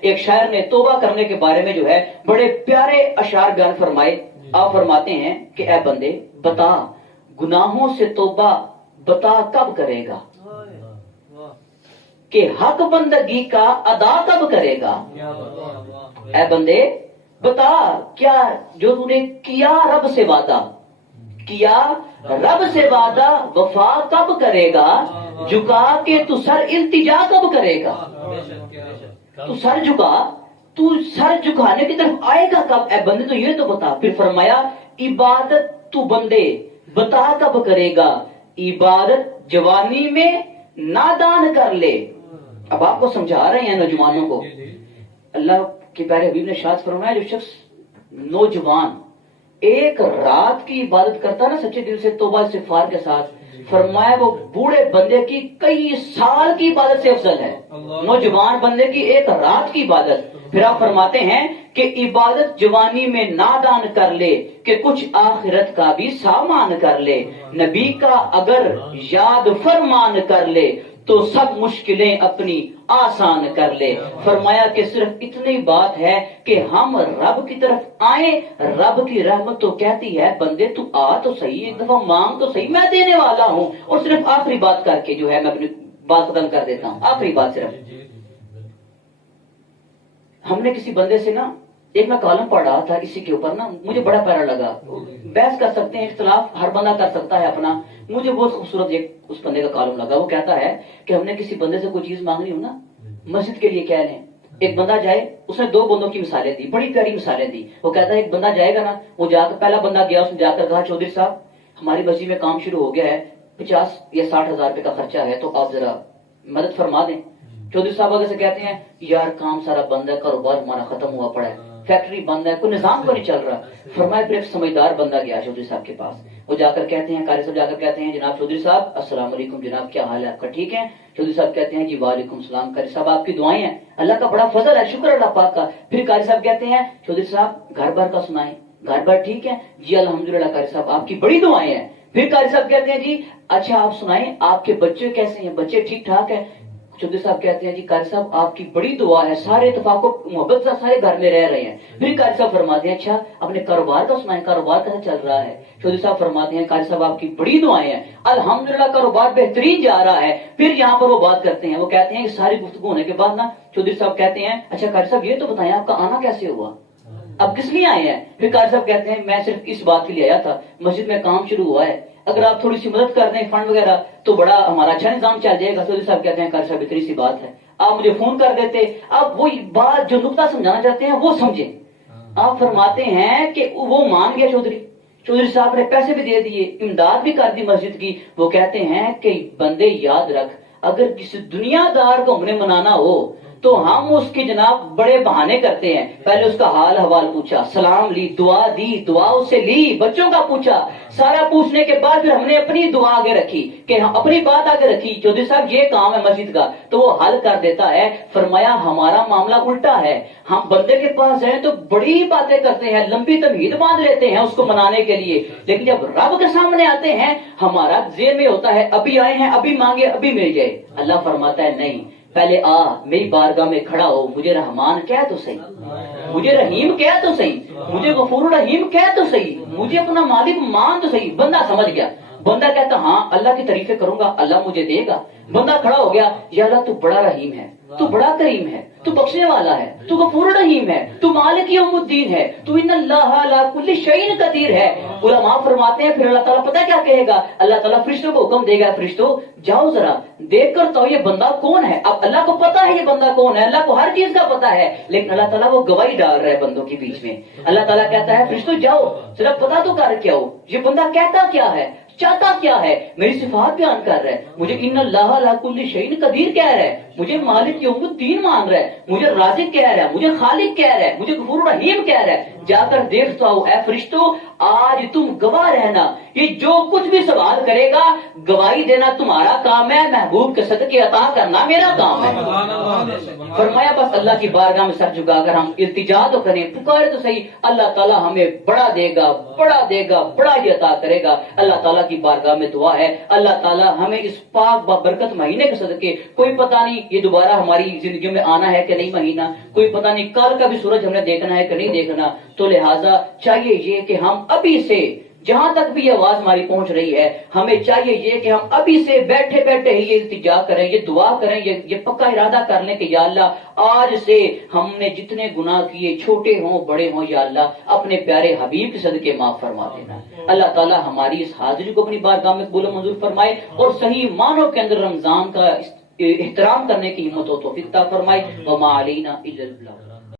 ایک شاعر نے توبہ کرنے کے بارے میں جو ہے بڑے پیارے اشعار بیان فرمائے. آپ فرماتے ہیں کہ اے بندے بتا گناہوں سے توبہ بتا کب کرے گا, کہ حق بندگی کا ادا کب کرے گا. اے بندے بتا کیا جو تو نے کیا رب سے وعدہ, کیا رب سے وعدہ وفا کب کرے گا, جھکا کے تو سر التجا کب کرے گا. تو سر جھکا, تو سر جھکانے کی طرف آئے گا کب, اے بندے تو یہ تو بتا. پھر فرمایا عبادت تو بندے بتا کب کرے گا, عبادت جوانی میں نادان کر لے. اب آپ کو سمجھا رہے ہیں نوجوانوں کو. اللہ کے پیارے حبیب نے ارشاد فرمایا جو شخص نوجوان ایک رات کی عبادت کرتا نا سچے دل سے توبہ استغفار کے ساتھ, فرمایا وہ بوڑھے بندے کی کئی سال کی عبادت سے افضل ہے. نوجوان بندے کی ایک رات کی عبادت. پھر آپ فرماتے ہیں کہ عبادت جوانی میں نادان کر لے, کہ کچھ آخرت کا بھی سامان کر لے. نبی کا اگر یاد فرمان کر لے تو سب مشکلیں اپنی آسان کر لے. فرمایا کہ صرف اتنی بات ہے کہ ہم رب کی طرف آئیں, رب کی رحمت تو کہتی ہے بندے تو آ تو صحیح, ایک دفعہ مانگ تو صحیح, میں دینے والا ہوں. اور صرف آخری بات کر کے جو ہے میں اپنی بات ختم کر دیتا ہوں. آخری بات صرف, ہم نے کسی بندے سے نا ایک میں کالم پڑھ رہا تھا اسی کے اوپر نا, مجھے بڑا پیارا لگا. بحث کر سکتے ہیں, اختلاف ہر بندہ کر سکتا ہے اپنا. مجھے بہت خوبصورت ایک اس بندے کا کالم لگا. وہ کہتا ہے کہ ہم نے کسی بندے سے کوئی چیز مانگنی ہو نا, مسجد کے لیے کہہ لیں, ایک بندہ جائے, اس نے دو بندوں کی مثالیں دی, بڑی پیاری مثالیں دی. وہ کہتا ہے ایک بندہ جائے گا نا, وہ جا کر پہلا بندہ گیا, اس نے جا کر کہا چودھری صاحب ہماری مسجد میں کام شروع ہو گیا ہے, 50 یا 60 ہزار روپے کا خرچہ ہے, تو آپ ذرا مدد فرما دیں. چودھری صاحب اگر سے کہتے ہیں یار کام سارا بند ہے, کاروبار ہمارا ختم ہوا پڑا ہے, فیکٹری بند ہے, کوئی نظام کو نہیں چل رہا. فرمایا پھر ایک سمجھدار بندہ گیا چودھری صاحب کے پاس. وہ جا کر کہتے ہیں, قاری صاحب جا کر کہتے ہیں جناب چودھری صاحب السلام علیکم, جناب کیا حال ہے آپ کا, ٹھیک ہے. چودھری صاحب کہتے ہیں جی وعلیکم السلام, قاری صاحب آپ کی دعائیں ہیں, اللہ کا بڑا فضل ہے, شکر اللہ پاک کا. پھر قاری صاحب کہتے ہیں چودھری صاحب گھر بار کا سنائیں, گھر بار ٹھیک ہے جی الحمدللہ قاری صاحب آپ کی بڑی دعائیں ہیں. پھر قاری صاحب کہتے ہیں جی اچھا آپ سنائیں آپ کے بچے کیسے ہیں, بچے ٹھیک ٹھاک ہیں. چودھری صاحب کہتے ہیں جی قاری صاحب آپ کی بڑی دعا ہے, سارے اتفاق و محبت سے سارے گھر میں رہ رہے ہیں. پھر قاری صاحب فرماتے ہیں اچھا اپنے کاروبار کا سنائیں, کاروبار کیسا چل رہا ہے. چودھری صاحب فرماتے ہیں قاری صاحب آپ کی بڑی دعائیں ہیں, الحمدللہ کاروبار بہترین جا رہا ہے. پھر یہاں پر وہ بات کرتے ہیں, وہ کہتے ہیں کہ ساری گفتگو ہونے کے بعد نا چودھری صاحب کہتے ہیں اچھا قاری صاحب یہ تو بتائیں آپ کا آنا کیسے ہوا, اب کس لیے آئے ہیں. پھر قاری صاحب کہتے ہیں میں صرف اس بات کے لیے آیا تھا, مسجد میں کام شروع ہوا ہے, اگر آپ تھوڑی سی مدد کر دیں فنڈ وغیرہ تو بڑا ہمارا اچھا نظام چل جائے گا. چودھری صاحب کہتے ہیں قاری صاحب اتنی سی بات ہے, آپ مجھے فون کر دیتے. اب وہی بات جو نقطہ سمجھانا چاہتے ہیں وہ سمجھیں. آپ فرماتے ہیں کہ وہ مان گیا چودھری صاحب نے پیسے بھی دے دیے, امداد بھی کر دی مسجد کی. وہ کہتے ہیں کہ بندے یاد رکھ, اگر کسی دنیا دار کو ہم نے منانا ہو تو ہم اس کے جناب بڑے بہانے کرتے ہیں. پہلے اس کا حال حوال پوچھا, سلام لی, دعا دی, دعا اس سے لی, بچوں کا پوچھا, سارا پوچھنے کے بعد پھر ہم نے اپنی دعا آگے رکھی, کہ ہم اپنی بات آگے رکھی. چودھری صاحب یہ کام ہے مسجد کا, تو وہ حل کر دیتا ہے. فرمایا ہمارا معاملہ الٹا ہے, ہم بندے کے پاس جائیں تو بڑی باتیں کرتے ہیں, لمبی تمہید باندھ لیتے ہیں اس کو منانے کے لیے, لیکن جب رب کے سامنے آتے ہیں ہمارا ذہن میں ہوتا ہے ابھی آئے ہیں ابھی مانگے ابھی مل جائے. اللہ فرماتا ہے نہیں, پہلے آ میری بارگاہ میں کھڑا ہو, مجھے رحمان کہہ تو صحیح, مجھے رحیم کہہ تو صحیح, مجھے غفور رحیم کہہ تو صحیح, مجھے اپنا مالک مان تو صحیح. بندہ سمجھ گیا, بندہ کہتا ہاں اللہ کی تعریفیں کروں گا, اللہ مجھے دے گا. بندہ کھڑا ہو گیا, یا اللہ تو بڑا رحیم ہے, تو بڑا کریم ہے, تو بخشنے والا ہے, تو غفور رحیم ہے, تو مالک یوم الدین ہے, تو ان اللہ علی کل شیء قدیر ہے. علماء فرماتے ہیں پھر اللہ تعالیٰ پتہ کیا کہے گا, اللہ تعالیٰ فرشتوں کو حکم دے گا, فرشتوں جاؤ ذرا دیکھ کر تو یہ بندہ کون ہے. اب اللہ کو پتا ہے یہ بندہ کون ہے, اللہ کو ہر چیز کا پتا ہے, لیکن اللہ تعالیٰ وہ گواہی ڈال رہا ہے بندوں کے بیچ میں. اللہ تعالیٰ کہتا ہے فرشتوں جاؤ ذرا پتا تو کر کے آؤ, یہ بندہ کہتا کیا ہے, چاہتا کیا ہے, میری صفات بیان کر رہا ہے, مجھے ان اللہ علی کل شیء قدیر کہہ رہا ہے, مجھے مالک یوم الدین مان رہا ہے, مجھے رازق کہہ رہا ہے, مجھے خالق کہہ رہا ہے, مجھے غفور رحیم کہہ رہا ہے. جا کر دیکھ تو آؤ اے فرشتوں, آج تم گواہ رہنا، یہ جو کچھ بھی سوال کرے گا گواہی دینا تمہارا کام ہے، محبوب کے صدقے عطا کرنا میرا کام ہے۔ فرمایا بس اللہ کی بارگاہ میں سر جھکا کر ہم التجا تو کریں، پکارے تو صحیح، اللہ تعالیٰ ہمیں بڑا دے گا، بڑا دے گا، بڑا ہی عطا کرے گا۔ اللہ تعالیٰ کی بارگاہ میں دعا ہے اللہ تعالیٰ ہمیں اس پاک بابرکت مہینے کے صدقے، کوئی پتہ نہیں یہ دوبارہ ہماری زندگی میں آنا ہے کہ نہیں مہینہ، کوئی پتہ نہیں کل کا بھی سورج ہم نے دیکھنا ہے کہ نہیں دیکھنا، تو لہٰذا چاہیے یہ کہ ہم ابھی سے، جہاں تک بھی یہ آواز ہماری پہنچ رہی ہے، ہمیں چاہیے یہ کہ ہم ابھی سے بیٹھے بیٹھے ہی یہ التجا کریں، یہ دعا کریں، یہ پکا ارادہ کر لیں کہ یا اللہ آج سے ہم نے جتنے گناہ کیے چھوٹے ہوں بڑے ہوں یا اللہ اپنے پیارے حبیب کے صدقے معاف فرما دینا۔ اللہ تعالیٰ ہماری اس حاضری کو اپنی بارگاہ میں قبول و منظور فرمائے اور صحیح معنوں کے اندر رمضان کا احترام کرنے کی ہمت و توفیق عطا فرمائے۔ وما علینا الا البلاغ۔